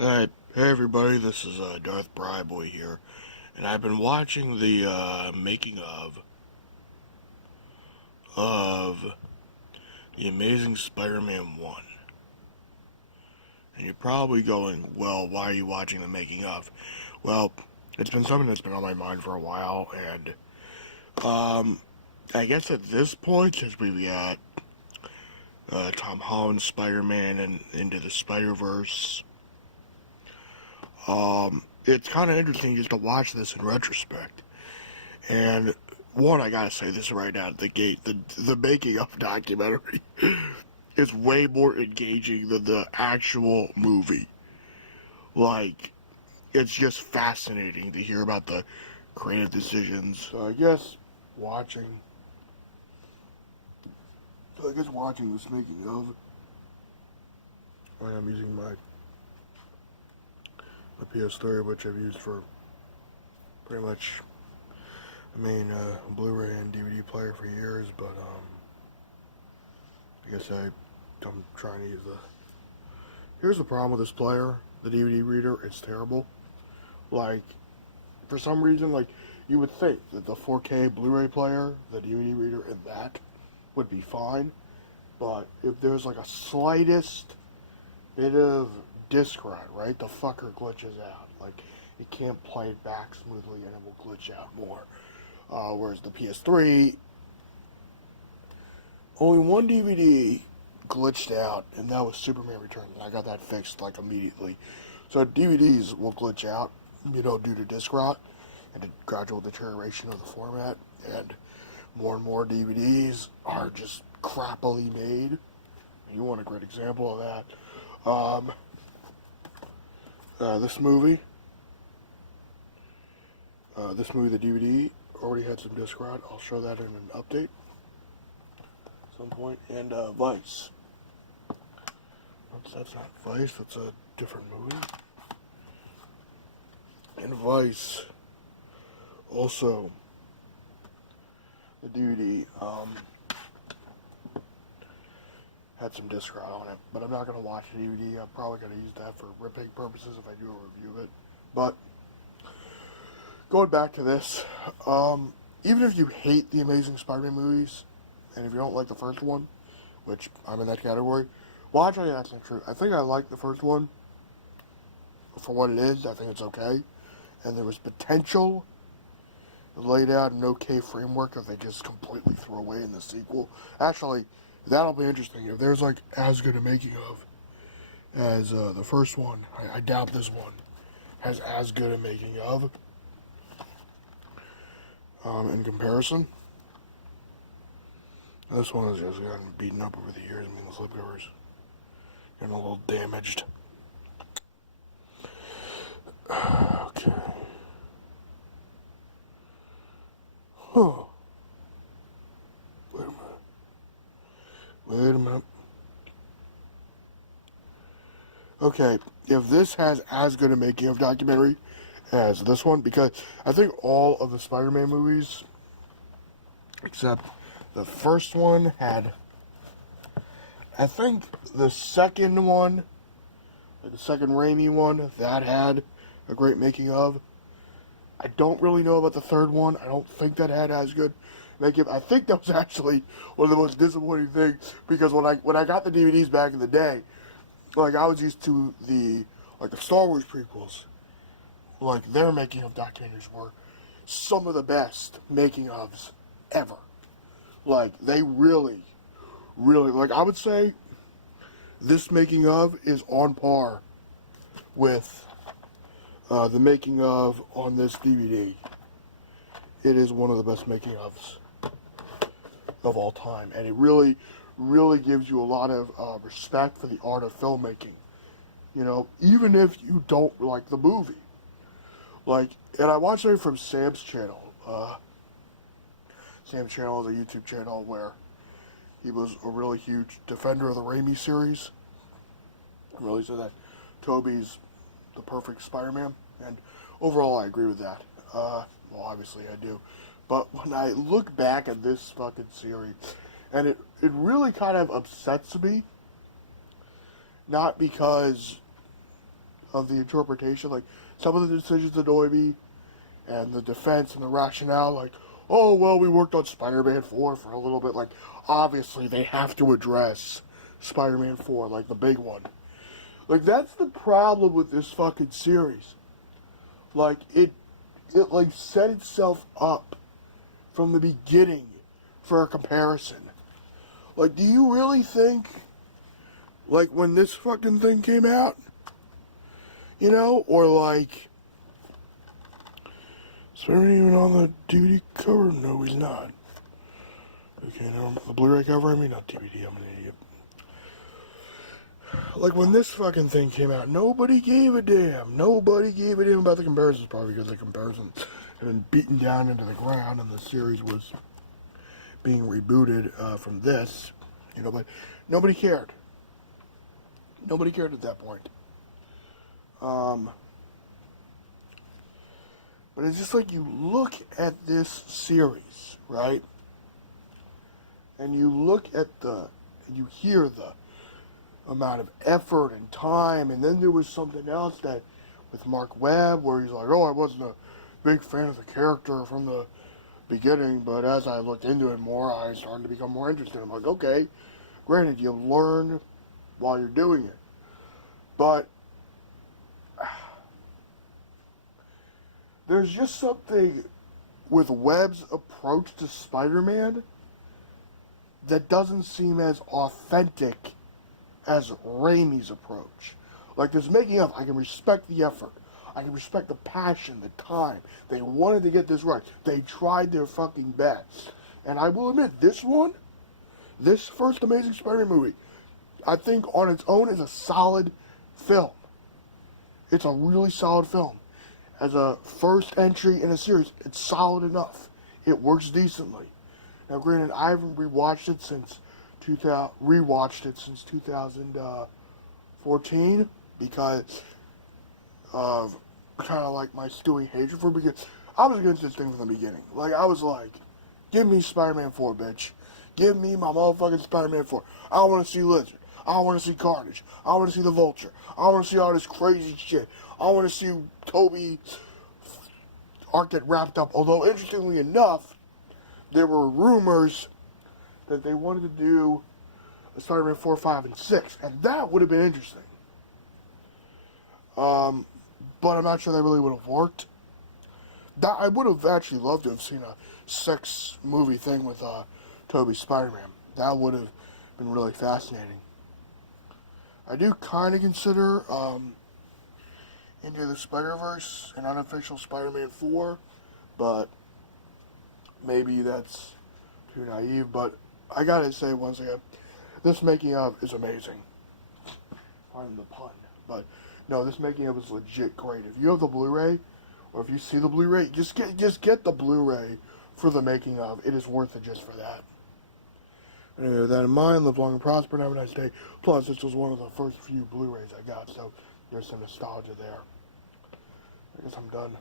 Hey everybody, this is Darth Bryboy here, and I've been watching the making of The Amazing Spider-Man 1. And you're probably going, well, why are you watching the making of? Well, it's been something that's been on my mind for a while, and I guess at this point, since we've got Tom Holland's Spider-Man and Into the Spider-Verse, it's kind of interesting just to watch this in retrospect. And one, I gotta say this right out of the gate: the making of documentary is way more engaging than the actual movie. Like, it's just fascinating to hear about the creative decisions. So I guess watching, watching this making of, I am using my PS3, which I've used for pretty much Blu-ray and DVD player for years, but I guess I'm trying to use the. Here's the problem with this player, the DVD reader. It's terrible. Like, for some reason, like you would think that the 4K Blu-ray player, the DVD reader, and that would be fine, but if there's like a slightest bit of disc run, right, the fucker glitches out. Like, it can't play it back smoothly, and it will glitch out more. Whereas the PS3, only one DVD glitched out, and that was Superman Returns, and I got that fixed like immediately. So DVDs will glitch out, due to disc rot and the gradual deterioration of the format, and more DVDs are just crappily made. You want a great example of that? This movie, the DVD, already had some disc rot. I'll show that in an update at some point. And Vice. That's not Vice, that's a different movie. And Vice, also, the DVD, had some disc rot on it. But I'm not going to watch the DVD. I'm probably going to use that for ripping purposes if I do a review of it. But going back to this, even if you hate the Amazing Spider-Man movies, and if you don't like the first one, which I'm in that category, well, actually, that's not true. I think I like the first one for what it is. I think it's okay. And there was potential laid out an okay framework that they just completely threw away in the sequel. Actually, that'll be interesting. If there's like as good a making of as the first one, I doubt this one has as good a making of. In comparison, this one has just gotten beaten up over the years. The slipcovers getting a little damaged. Okay. Huh. Wait a minute. Okay, if this has as good a making of documentary as this one, because I think all of the Spider-Man movies, except the first one, had, I think the second one, the second Raimi one, that had a great making of. I don't really know about the third one. I don't think that had as good making of. I think that was actually one of the most disappointing things, because when I got the DVDs back in the day, like, I was used to the Star Wars prequels. Like, their making of documentaries were some of the best making ofs ever. Like, they really, like, I would say this making of is on par with the making of on this DVD. It is one of the best making ofs of all time, and it really gives you a lot of respect for the art of filmmaking. Even if you don't like the movie. Like, and I watched it from Sam's channel. Sam's channel is a YouTube channel where he was a really huge defender of the Raimi series. He really said that Tobey's the perfect Spider-Man, and overall I agree with that. Well, obviously I do. But when I look back at this fucking series, and it really kind of upsets me, not because of the interpretation. Like, some of the decisions annoy me, and the defense and the rationale, like, oh, well, we worked on Spider-Man 4 for a little bit. Like, obviously, they have to address Spider-Man 4, like, the big one. Like, that's the problem with this fucking series. Like, it like, set itself up from the beginning for a comparison. Like, do you really think, like, when this fucking thing came out, you know, or like, Spider-Man even on the DVD cover? No, he's not. Okay, no, the Blu-ray cover, I mean, not DVD, I'm an idiot. Like, when this fucking thing came out, nobody gave a damn. Nobody gave a damn about the comparisons, probably because the comparisons had been beaten down into the ground and the series was being rebooted from this, you know, but nobody cared. Nobody cared at that point. But it's just like, you look at this series, right? And you look at you hear the amount of effort and time, and then there was something else that, with Mark Webb, where he's like, oh, I wasn't a big fan of the character from the beginning, but as I looked into it more, I started to become more interested. I'm like, okay, granted, you learn while you're doing it, but there's just something with Webb's approach to Spider-Man that doesn't seem as authentic as Raimi's approach. Like, this making of, I can respect the effort. I can respect the passion, the time. They wanted to get this right. They tried their fucking best. And I will admit, this one, this first Amazing Spider-Man movie, I think on its own is a solid film. It's a really solid film. As a first entry in a series, it's solid enough. It works decently. Now, granted, I haven't rewatched it since 2014 because of kind of like my stewing hatred for it, because I was against this thing from the beginning. Like, I was like, give me Spider-Man 4, bitch. Give me my motherfucking Spider-Man 4. I want to see Lizard. I want to see Carnage. I want to see the Vulture. I want to see all this crazy shit. I want to see Toby arc get wrapped up. Although, interestingly enough, there were rumors that they wanted to do a Spider-Man 4, 5, and 6. And that would have been interesting. But I'm not sure that really would have worked. I would have actually loved to have seen a 6 movie thing with Tobey Spider-Man. That would have been really fascinating. I do kind of consider Into the Spider-Verse an unofficial Spider-Man 4, but maybe that's too naive. But I gotta say, once again, this making of is amazing. Pardon the pun, but no, this making of is legit great. If you have the Blu-ray, or if you see the Blu-ray, just get the Blu-ray for the making of. It is worth it just for that. Anyway, with that in mind, live long and prosper and have a nice day. Plus, this was one of the first few Blu-rays I got, so there's some nostalgia there. I guess I'm done.